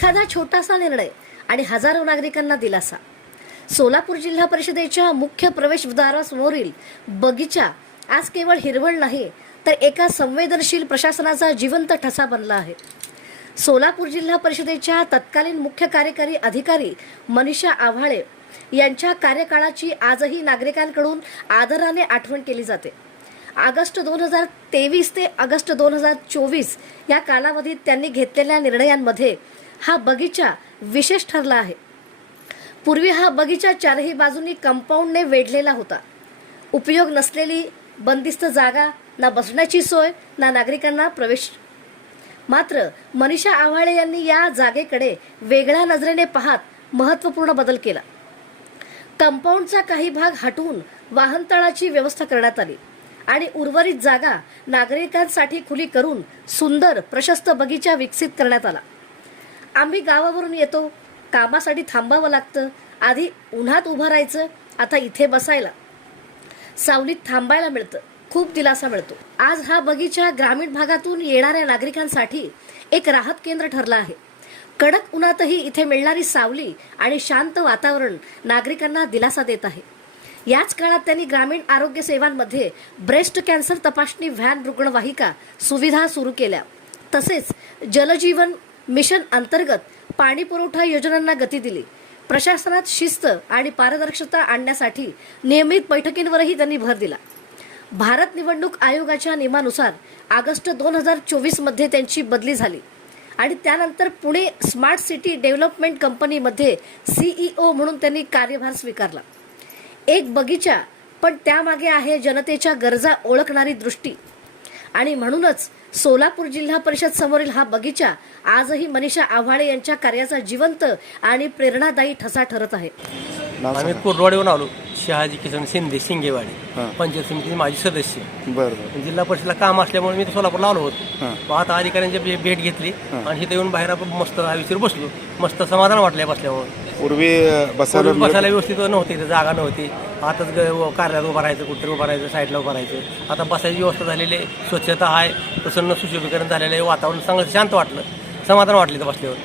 एखादा छोटासा निर्णय आणि हजारो नागरिकांना दिलासा. सोलापूर जिल्हा परिषदेच्या मुख्य प्रवेशद्वारासमोरील बगीचा आज केवळ हिरवळ नाही तर एका संवेदनशील प्रशासनाचा जिवंत ठसा बनला आहे. सोलापूर जिल्हा परिषदेच्या तत्कालीन मुख्य कार्यकारी अधिकारी मनीषा आव्हाळे यांच्या कार्यकाळाची आजही नागरिकांकडून आदराने आठवण केली जाते. ऑगस्ट 2023 ते ऑगस्ट 2024 या कालावधीत त्यांनी घेतलेल्या निर्णयांमध्ये हा बगीचा विशेष ठरला आहे. पूर्वी हा बगीचा चारही बाजूंनी कंपाऊंडने वेढलेला होता. उपयोग नसलेली बंदिस्त जागा, ना बसण्याची सोय, ना नागरिकांना प्रवेश. मात्र मनीषा आव्हाळे यांनी या जागेकडे वेगळ्या नजरेने पाहत महत्त्वपूर्ण बदल केला. कंपाऊंडचा काही भाग हटवून वाहनतळाची व्यवस्था करण्यात आली आणि उर्वरित जागा नागरिकांसाठी खुली करून सुंदर प्रशस्त बगीचा विकसित करण्यात आला. आम्ही गावावरून येतो, कामासाठी थांबावं लागतं, आधी उन्हात उभं राहायचं, आता इथे बसायला, सावलीत थांबायला मिळतं, खूप दिलासा मिळतो. आज हा बगीचा ग्रामीण भागातून येणाऱ्या नागरिकांसाठी एक राहत केंद्र ठरला आहे. कडक उन्हातही इथे मिळणारी सावली आणि शांत वातावरण नागरिकांना दिलासा देत आहे. याच काळात त्यांनी ग्रामीण आरोग्य सेवांमध्ये ब्रेस्ट कॅन्सर तपासणी व्हॅन रुग्णवाहिका सुविधा सुरू केल्या. तसेच जलजीवन मिशन अंतर्गत पाणी पुरवठा योजनांना गती दिली. प्रशासनात शिस्त आणि पारदर्शकता आणण्यासाठी नियमित बैठकींवरही त्यांनी भर दिला. भारत निवडणूक आयोगाच्या नियमानुसार ऑगस्ट 2024 मध्ये त्यांची बदली झाली आणि त्यानंतर पुणे स्मार्ट सिटी डेव्हलपमेंट कंपनीमध्ये CEO म्हणून त्यांनी कार्यभार स्वीकारला. एक बगीचा, पण त्यामागे आहे जनतेच्या गरजा ओळखणारी दृष्टी. आणि म्हणूनच सोलापूर जिल्हा परिषद समोरील हा बगीचा आजही मनीषा आव्हाळे यांच्या कार्याचा जिवंत आणि प्रेरणादायी ठसा ठरत आहे. आम्ही कोरडवाडीहून आलो. शहाजी किसन शिंदे शिंगेवाडी, पंचायत समितीचे माजी सदस्य. बरं. जिल्हा परिषदला काम असल्यामुळे मी सोलापूरला आलो होतो. मग आता अधिकाऱ्यांची भेट घेतली आणि इथे येऊन बाहेर आपण मस्त हवेशीर बसलो. मस्त समाधान वाटलंय बसल्यामुळे. पूर्वी बसायला व्यवस्थित नव्हती, जागा नव्हती. आताच कार्यालयात उभं राहायचं, कुठेतरी उभं राहायचं, साईडला उभं राहायचं. आता बसायची व्यवस्था झालेली आहे, स्वच्छता आहे, प्रसन्न सुशोभीकरण झालेलं आहे, वातावरण चांगलं शांत वाटलं, समाधान वाटलं इथं बसल्यावर.